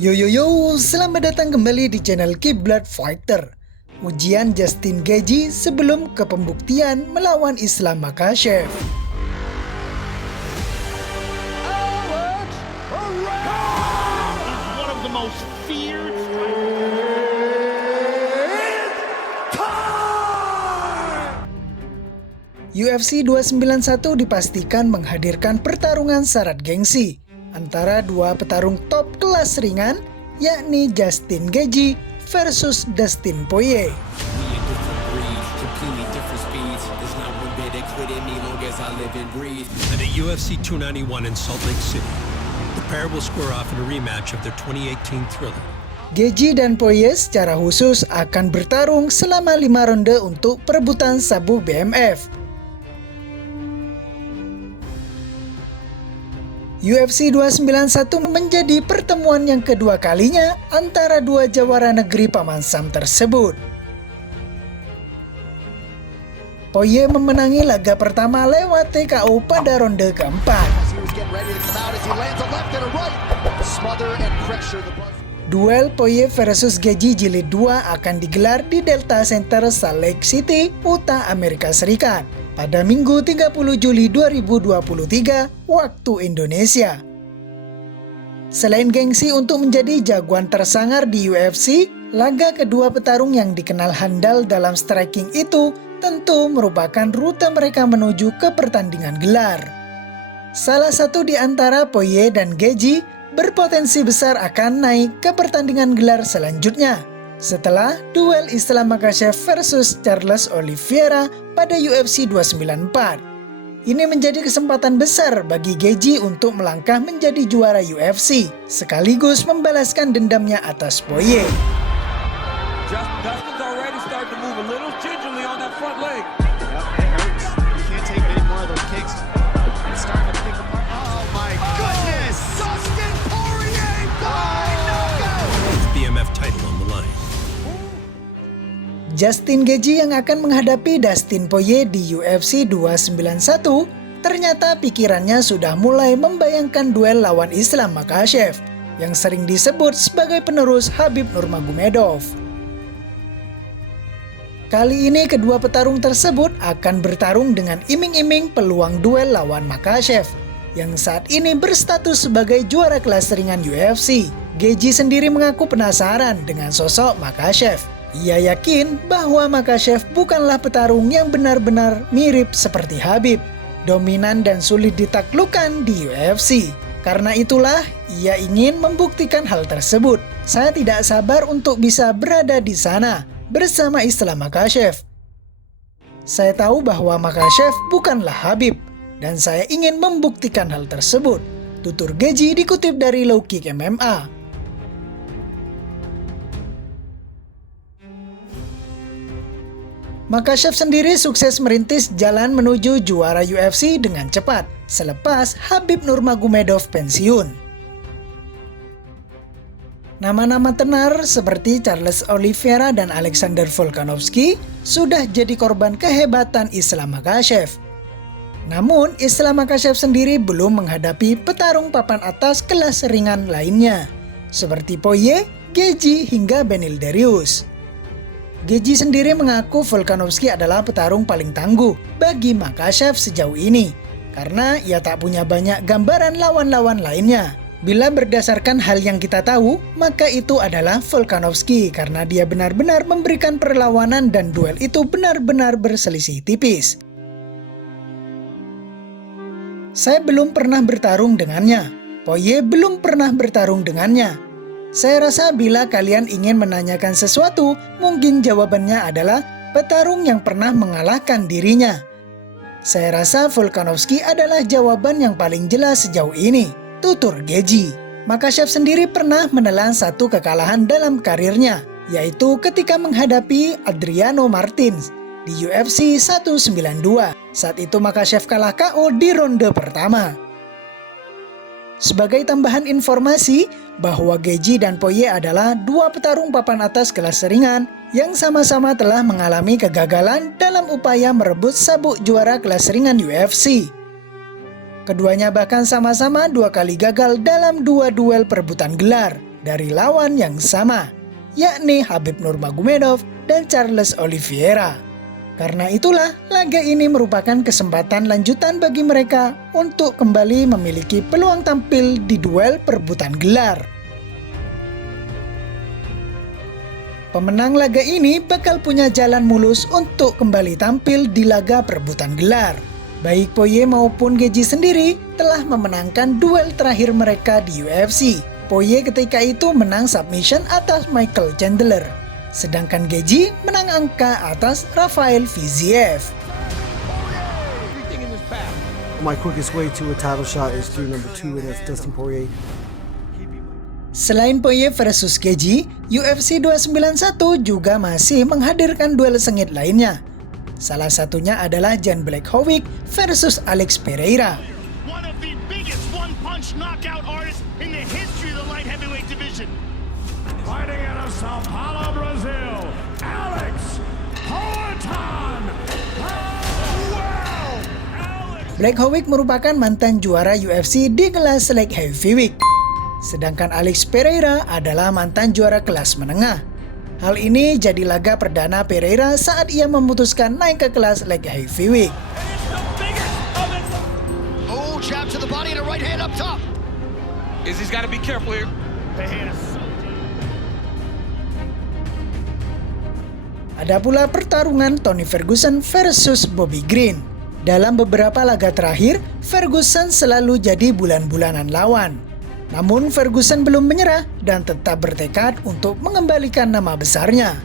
Yo yo yo, selamat datang kembali di channel Kiblat Fighter. Ujian Justin Gaethje sebelum ke pembuktian melawan Islam Makhachev. UFC 291 dipastikan menghadirkan pertarungan syarat gengsi antara dua petarung top kelas ringan, yakni Justin Gaethje versus Dustin Poirier. And at UFC 291 in Salt Lake City, the pair will square off in a rematch of their 2018 Thriller. Gaethje dan Poirier secara khusus akan bertarung selama 5 ronde untuk perebutan sabu BMF. UFC 291 menjadi pertemuan yang kedua kalinya antara dua jawara negeri Paman Sam tersebut. Poirier memenangi laga pertama lewat TKO pada ronde keempat. Duel Poirier versus Gaethje Jilid 2 akan digelar di Delta Center Salt Lake City, Utah, Amerika Serikat pada Minggu 30 Juli 2023 waktu Indonesia. Selain gengsi untuk menjadi jagoan tersangar di UFC, laga kedua petarung yang dikenal handal dalam striking itu tentu merupakan rute mereka menuju ke pertandingan gelar. Salah satu di antara Poirier dan Gaethje berpotensi besar akan naik ke pertandingan gelar selanjutnya setelah duel Islam Makhachev versus Charles Oliveira pada UFC 294. Ini menjadi kesempatan besar bagi Gaethje untuk melangkah menjadi juara UFC, sekaligus membalaskan dendamnya atas Poirier. Dustin's already starting to move a little gingerly on that front leg. Yep, it hurts. You can't take many more of those kicks. It's starting to pick apart. Oh my goodness! Dustin Poirier by knockout! His BMF title on the line. Justin Gaethje yang akan menghadapi Dustin Poirier di UFC 291, ternyata pikirannya sudah mulai membayangkan duel lawan Islam Makhachev yang sering disebut sebagai penerus Khabib Nurmagomedov. Kali ini kedua petarung tersebut akan bertarung dengan iming-iming peluang duel lawan Makhachev yang saat ini berstatus sebagai juara kelas ringan UFC. Gaethje sendiri mengaku penasaran dengan sosok Makhachev. Ia yakin bahwa Makhachev bukanlah petarung yang benar-benar mirip seperti Khabib, dominan dan sulit ditaklukkan di UFC. Karena itulah, ia ingin membuktikan hal tersebut. Saya tidak sabar untuk bisa berada di sana bersama Islam Makhachev. Saya tahu bahwa Makhachev bukanlah Khabib, dan saya ingin membuktikan hal tersebut, tutur Gaethje dikutip dari Low Kick MMA. Makhachev sendiri sukses merintis jalan menuju juara UFC dengan cepat selepas Khabib Nurmagomedov pensiun. Nama-nama tenar seperti Charles Oliveira dan Alexander Volkanovski sudah jadi korban kehebatan Islam Makhachev. Namun, Islam Makhachev sendiri belum menghadapi petarung papan atas kelas ringan lainnya, seperti Poirier, Gaethje, hingga Beneil Dariush. Gaethje sendiri mengaku Volkanovski adalah petarung paling tangguh bagi Makhachev sejauh ini, karena ia tak punya banyak gambaran lawan-lawan lainnya. Bila berdasarkan hal yang kita tahu, maka itu adalah Volkanovski karena dia benar-benar memberikan perlawanan dan duel itu benar-benar berselisih tipis. Saya belum pernah bertarung dengannya. Poirier belum pernah bertarung dengannya. Saya rasa bila kalian ingin menanyakan sesuatu, mungkin jawabannya adalah petarung yang pernah mengalahkan dirinya. Saya rasa Volkanovski adalah jawaban yang paling jelas sejauh ini, tutur Gaethje. Makhachev sendiri pernah menelan satu kekalahan dalam karirnya, yaitu ketika menghadapi Adriano Martins di UFC 192. Saat itu Makhachev kalah KO di ronde pertama. Sebagai tambahan informasi bahwa Gaethje dan Poirier adalah dua petarung papan atas kelas ringan yang sama-sama telah mengalami kegagalan dalam upaya merebut sabuk juara kelas ringan UFC. Keduanya bahkan sama-sama 2 kali gagal dalam 2 duel perebutan gelar. dari lawan yang sama, yakni Khabib Nurmagomedov dan Charles Oliveira. Karena itulah, laga ini merupakan kesempatan lanjutan bagi mereka untuk kembali memiliki peluang tampil di duel perebutan gelar. Pemenang laga ini bakal punya jalan mulus untuk kembali tampil di laga perebutan gelar. Baik Poirier maupun Gaethje sendiri telah memenangkan duel terakhir mereka di UFC. Poirier ketika itu menang submission atas Michael Chandler, sedangkan Gaethje menang angka atas Rafael Fiziev. My quickest way to a title shot is through number 2, and that's Dustin Poirier. Selain Poirier versus Gaethje, UFC 291 juga masih menghadirkan duel sengit lainnya. Salah satunya adalah Jan Blachowicz versus Alex Pereira. One of the biggest one-punch knockout artists in the history of the light heavyweight division. Fighting out of Sao Paulo, Brazil, Alex Poatan. Blachowicz merupakan mantan juara UFC di kelas light heavyweight. Sedangkan Alex Pereira adalah mantan juara kelas menengah. Hal ini jadi laga perdana Pereira saat ia memutuskan naik ke kelas light heavyweight. Oh, jab to the body and a right hand up top. Izzy's got to be careful here. Ada pula pertarungan Tony Ferguson versus Bobby Green. Dalam beberapa laga terakhir, Ferguson selalu jadi bulan-bulanan lawan. Namun Ferguson belum menyerah dan tetap bertekad untuk mengembalikan nama besarnya.